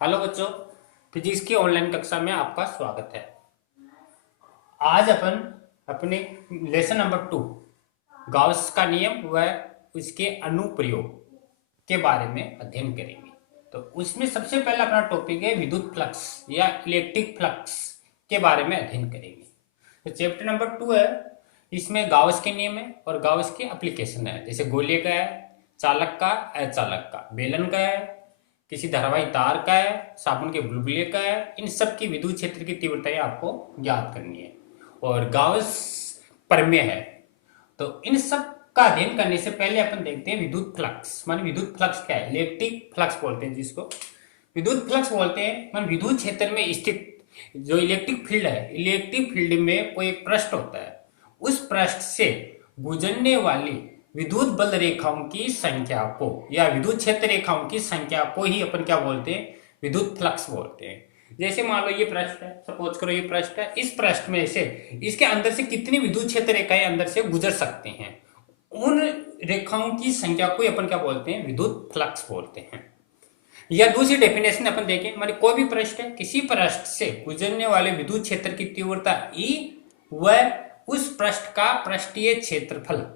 Hello बच्चों, physics की online कक्षा में आपका स्वागत है। आज अपन अपने लेसन नंबर 2 गाउस का नियम व उसके अनुप्रयोग के बारे में अध्ययन करेंगे। तो उसमें सबसे पहला अपना टॉपिक है विद्युत फ्लक्स या इलेक्ट्रिक फ्लक्स के बारे में अध्ययन करेंगे। तो चैप्टर नंबर 2 है, इसमें गाउस के नियम है और गाउस के एप्लीकेशन है। जैसे गोले का है, चालक का, अचालक का, बेलन का है, किसी धारावाही तार का है, साबुन के बुलबुले का है। इन सब की विद्युत क्षेत्र की तीव्रताएं आपको ज्ञात करनी है और गाउस प्रमेय है। तो इन सब का अध्ययन करने से पहले अपन देखते हैं विद्युत फ्लक्स। मान विद्युत फ्लक्स क्या है? इलेक्ट्रिक फ्लक्स बोलते हैं जिसको विद्युत फ्लक्स बोलते हैं। मान विद्युत क्षेत्र में स्थित जो इलेक्ट्रिक फील्ड है, इलेक्ट्रिक फील्ड में कोई एक पृष्ठ होता है, उस पृष्ठ से गुजरने वाली विद्युत बल रेखाओं की संख्या को या विद्युत क्षेत्र रेखाओं की संख्या को ही अपन क्या बोलते हैं? विद्युत फ्लक्स बोलते हैं। जैसे मान लो ये पृष्ठ है, सपोज करो ये पृष्ठ है, इस पृष्ठ में से इसके अंदर से कितनी विद्युत क्षेत्र रेखाएं अंदर से गुजर सकते हैं, उन रेखाओं की संख्या को अपन क्या बोलते हैं? विद्युत फ्लक्स बोलते हैं। या दूसरी डेफिनेशन अपन देखें, मान कोई भी पृष्ठ है, किसी पृष्ठ से गुजरने वाले विद्युत क्षेत्र की तीव्रता E व उस पृष्ठ का पृष्ठीय क्षेत्रफल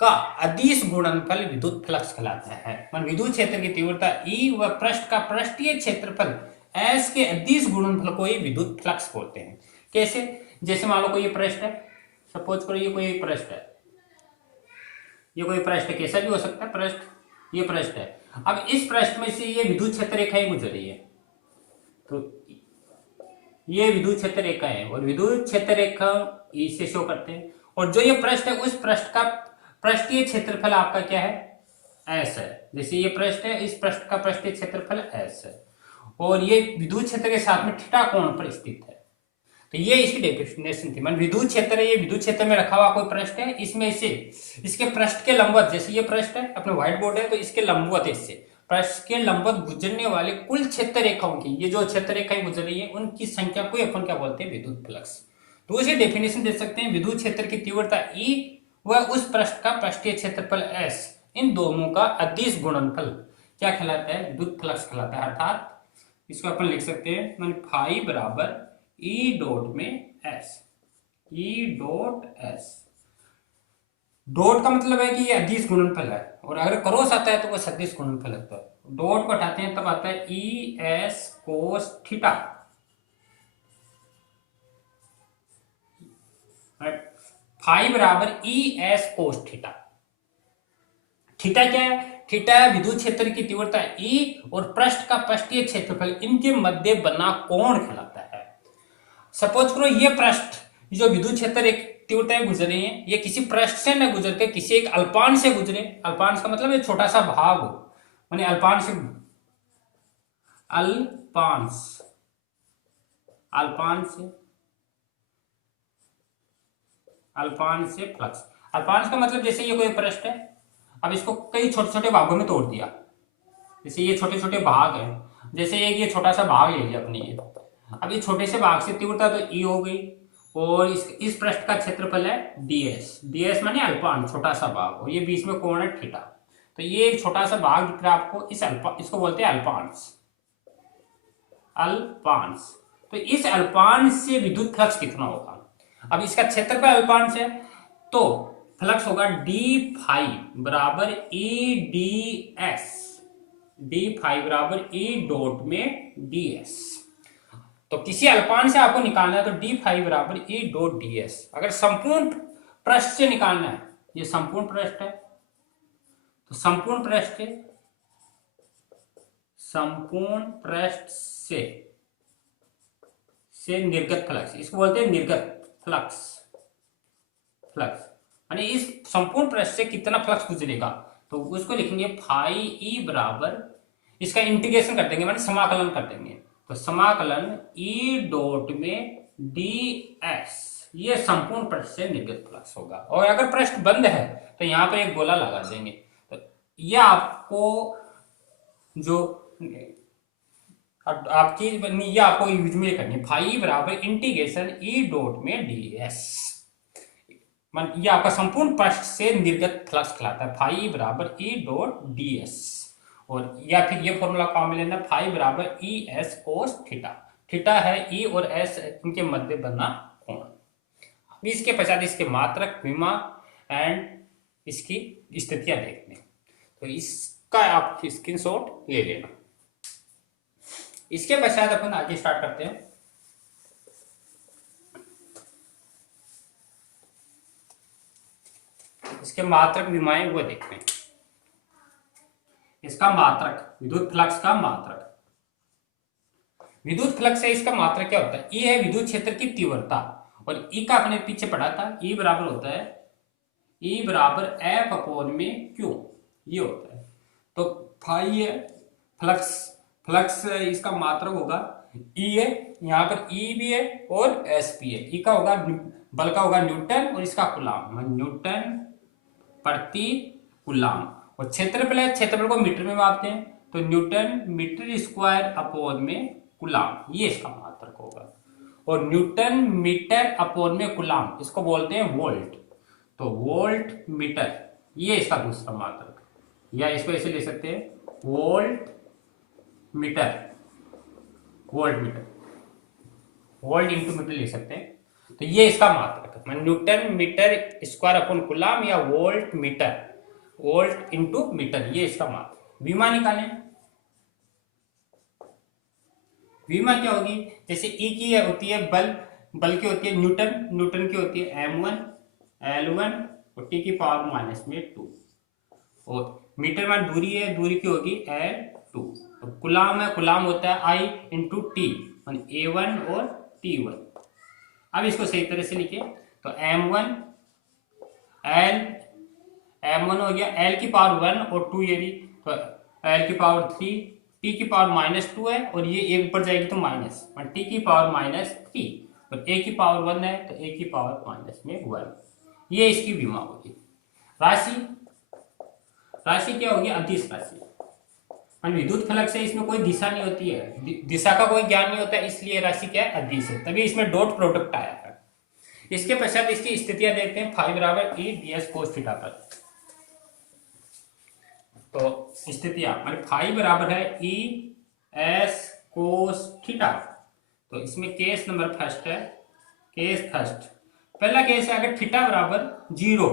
का अदिश गुणनफल विद्युत फ्लक्स कहलाता है। मान विद्युत क्षेत्र की तीव्रता E व पृष्ठ का पृष्ठीय क्षेत्रफल S के अदिश गुणनफल को ही विद्युत फ्लक्स बोलते हैं। कैसे? जैसे मान लो कोई पृष्ठ है, सपोज करो ये कोई पृष्ठ है, ये कोई पृष्ठ कैसा भी हो सकता है पृष्ठ, ये पृष्ठ है। अब इस पृष्ठ में से ये विद्युत क्षेत्र रेखाएं गुजर रही है, तो ये विद्युत क्षेत्र रेखा है और विद्युत क्षेत्र रेखा इसे शो करते हैं। और जो ये पृष्ठ है, उस पृष्ठ का पृष्ठीय क्षेत्रफल आपका क्या है? S है। जैसे ये पृष्ठ है, इस पृष्ठ का पृष्ठीय क्षेत्रफल S है और ये विद्युत क्षेत्र के साथ में थीटा कोण पर स्थित है। तो ये इसकी डेफिनेशन थी। मान विद्युत क्षेत्र है, ये विद्युत क्षेत्र में रखा हुआ कोई पृष्ठ है, इसमें से इसके पृष्ठ के लंबवत, जैसे ये पृष्ठ है अपने व्हाइट बोर्ड है, तो इसके लंबवत, इससे पृष्ठ के लंबवत गुजरने वाले कुल क्षेत्र रेखाओं की, ये जो क्षेत्र रेखाएं गुजर रही है, उनकी संख्या को अपन क्या बोलते हैं? विद्युत फ्लक्स। तो उसे डेफिनेशन दे सकते हैं, विद्युत क्षेत्र की तीव्रता E व उस पृष्ठ का पृष्ठीय क्षेत्रफल S, इन दोनों का अदिश गुणनफल क्या कहलाता है? विद्युत फ्लक्स कहलाता है। अर्थात इसको अपन लिख सकते हैं, मान फाई बराबर E डॉट में S, E dot S। Dot का मतलब है कि ये अदिश गुणनफल है और अगर क्रॉस आता है तो वो सदिश गुणनफल होता है। डॉट को हटाते हैं तब आता है E S cos theta. Phi बराबर E S cos theta. Theta क्या है? थीटा विद्युत क्षेत्र की तीव्रता E और पृष्ठ का पृष्ठीय क्षेत्रफल, इनके मध्य बना कोण कहलाता है। सपोज करो ये पृष्ठ, जो विद्युत क्षेत्र एक तीव्रताएं गुजर रही हैं, ये किसी पृष्ठ से न गुजर के किसी एक अल्पांश से गुजरे। अल्पांश का मतलब ये छोटा सा भाग हो, माने अल्पांश, अल्पांश, अल्पांश, अल्पांश से फ्लक्स। अल्पांश का मतलब जैसे ये कोई पृष्ठ है, अब इसको कई छोटे छोटे भागों में तोड़ दिया, जैसे ये छोटे छोटे भाग है, जैसे ये छोटा सा भाग ले लिया अपने ये, अब ये छोटे से भाग से तीव्रता तो E हो गई और इस पृष्ठ का क्षेत्रफल है ds। ds माने अल्पांश, छोटा सा भाग, और ये बीच में कोण है थीटा। तो ये एक छोटा सा भाग दिख रहा है आपको, इसको बोलते हैं अल्पांश, अल्पांश। तो इस अल्पांश से विद्युत फ्लक्स कितना होगा? अब इसका क्षेत्रफल अल्पांश है तो फ्लक्स होगा d फाई बराबर E ds, d फाई बराबर E डॉट में ds। तो किसी अल्पांश से आपको निकालना है तो d फाई बराबर E डॉट ds। अगर संपूर्ण पृष्ठ से निकालना है, ये संपूर्ण पृष्ठ है, तो संपूर्ण पृष्ठ से निर्गत फ्लक्स, इसको बोलते हैं निर्गत फ्लक्स। यानी इस संपूर्ण पृष्ठ से कितना फ्लक्स गुजरेगा, तो उसको लिखेंगे फाई E बराबर, इसका इंटीग्रेशन कर देंगे, माने समाकलन कर देंगे, तो समाकलन E डॉट में ds, ये संपूर्ण पृष्ठ से निर्गत फ्लक्स होगा। और अगर पृष्ठ बंद है तो यहां पर एक गोला लगा देंगे। तो यह आपको जो आपकी ये आपको यूज में करनी, फाई बराबर इंटीग्रेशन E डॉट में ds। ये आपका संपूर्ण पृष्ठ से निर्गत फ्लक्स कहलाता है, फाई बराबर E डॉट ds। और या फिर ये फॉर्मूला काम में लेना, फाई बराबर ई एस कोस थीटा। थीटा है ई और एस इनके मध्य बना कोण। अभी इसके पश्चात इसके मात्रक, विमा एंड इसकी स्थितियां देखने, तो इसका आप स्क्रीनशॉट ले लेना। इसके पश्चात अपन आगे स्टार्ट करते हैं। इसके मात्रक विमाएं वो देखते हैं। इसका मात्रक, विद्युत फ्लक्स का मात्रक, विद्युत फ्लक्स है, इसका मात्रक क्या होता है? ई है विद्युत क्षेत्र की तीव्रता, और ई का अपने पीछे पढ़ा था, ई बराबर होता है ई बराबर एफ अपॉन में क्यू, ये होता है। तो फाई है फ्लक्स, फ्लक्स इसका मात्रक होगा ई है, यहाँ पर ई भी है और एस भी है। ई का होगा, बल का होगा न्यूटन, और इसका कूलाम, न्यूटन प्रति कूलाम। और क्षेत्रफल है, क्षेत्रफल को मीटर में मापते हैं, तो न्यूटन मीटर स्क्वायर अपॉन में कूलाम, ये इसका मात्रक होगा। और न्यूटन मीटर अपॉन में कूलाम, इसको बोलते हैं वोल्ट, तो वोल्ट मीटर, ये इसका दूसरा मात्रक, या इसको ऐसे ले सकते हैं volt metre, volt metre, volt into metre ले सकते हैं। तो ये इसका मात्रक है, newton metre square upon coulomb या volt metre, volt into metre, ये इसका मात्रक। विमा निकालें। विमा क्या होगी? जैसे ई की होती है बल, बल की होती है न्यूटन, न्यूटन की होती है m1 L1 और टी की पावर माइनस में 2, और मीटर में दूरी है, दूरी की होगी L2, और कुलाम है, कुलाम होता है I इंटू टी, A1 और T1। अब इसको सही तरह से लिखे, तो m1 हो गया, L की पावर 1 और 2 ये भी, तो L की पावर 3, टी की पावर माइनस 2 है, और ये एक ऊपर जाएगी तो माइनस, टी की पावर माइनस 3, और ए की पावर 1 है, तो ए की पावर माइनस में 1, ये इसकी विमा होगी। राशि, राशि क्या होगी? अदिश राशि। विद्युत फ्लक्स है, इसमें कोई दिशा नहीं होती है, दिशा का कोई ज्ञान नहीं होता है, इसलिए राशि क्या है? अदिश है, तभी इसमें डॉट प्रोडक्ट आया है। इसके पश्चात इसकी स्थितियां देखते हैं, फाई बराबर E D S cos theta पर। तो स्थितियां फाई बराबर है ई एस कोस थीटा, तो इसमें केस नंबर फर्स्ट है, केस फर्स्ट, पहला केस है अगर थीटा बराबर 0।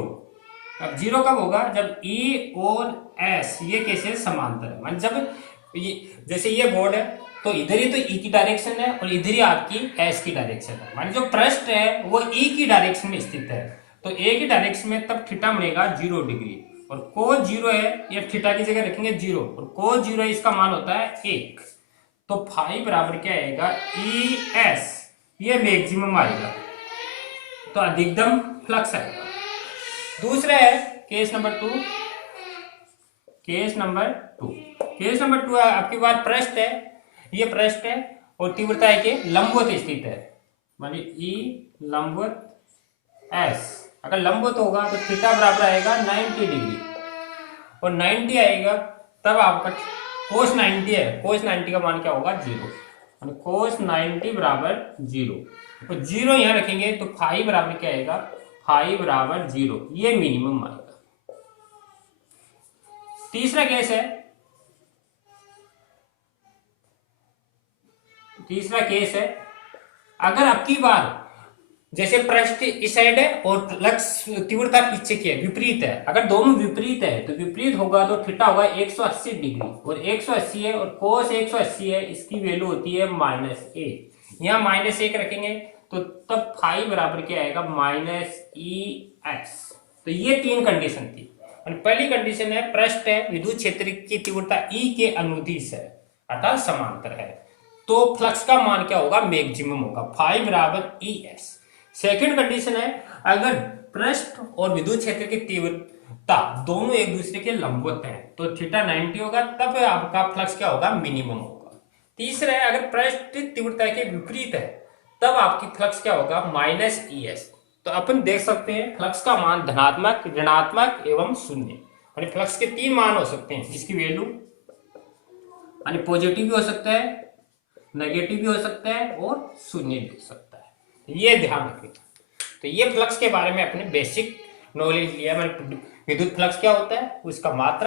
अब 0 कब होगा? जब ई और एस ये केसेस समांतर है, जब ये, जैसे ये बोर्ड है, तो इधर ही तो ई की डायरेक्शन है और इधर ही आपकी एस की डायरेक्शन है, जो पृष्ठ है वो ई की डायरेक्शन में स्थित है, तो ए की डायरेक्शन में तब थीटा बनेगा 0 डिग्री, और कोस 0 है, ये थीटा की जगह रखेंगे 0, और कोस 0 है, इसका मान होता है 1, तो फाई बराबर क्या आएगा? ई एस, ये मैक्सिमम आएगा, तो अधिकतम फ्लक्स आएगा। दूसरा है case number 2, case number 2, case number 2 है आपके पास पृष्ठ है, ये पृष्ठ है और तीव्रता है कि लंबवत स्थित है, मानिए ई लंबवत एस, अगर लंबवत होगा तो थीटा बराबर आएगा 90 डिग्री, और 90 आएगा तब आपका कोस 90 है, कोस 90 का मान क्या होगा? 0, कोस 90 बराबर 0, तो 0 यहां रखेंगे, तो फाई बराबर क्या आएगा? फाई बराबर 0, ये मिनिमम आएगा। तीसरा केस है, तीसरा केस है अगर आपकी बार जैसे पृष्ठ इस साइड है और फ्लक्स तीव्रता पीछे की है, विपरीत है, अगर दोनों विपरीत है तो विपरीत होगा तो थीटा होगा 180 डिग्री, और 180 है और कोस 180 है, इसकी वैल्यू होती है -1, यहाँ -1 रखेंगे तो तब फाई बराबर क्या आएगा? -EX। तो ये 3 कंडीशन थी। पहली कंडीशन है पृष्ठ है, विद्युत क्षेत्र की तीव्रता E के अनुदिश है, अर्थात समांतर है, तो फ्लक्स का मान क्या होगा? मैक्सिमम होगा, फाई बराबर ES। सेकंड कंडीशन है अगर पृष्ठ और विद्युत क्षेत्र की तीव्रता दोनों एक दूसरे के लंबवत हैं, तो थीटा 90 होगा, तब आपका फ्लक्स क्या होगा? मिनिमम होगा। तीसरा है अगर पृष्ठ तीव्रता के विपरीत है, तब आपकी फ्लक्स क्या होगा? -ES। तो अपन देख सकते हैं फ्लक्स का मान धनात्मक, ऋणात्मक एवं शून्य, फ्लक्स के 3 मान हो सकते हैं, इसकी वैल्यू पॉजिटिव भी हो सकता है, नेगेटिव भी हो सकता है और शून्य भी हो सकता है, ये ध्यान रखें। तो ये फ्लक्स के बारे में अपने बेसिक नॉलेज लिया, विद्युत फ्लक्स क्या होता है, उसका मात्रा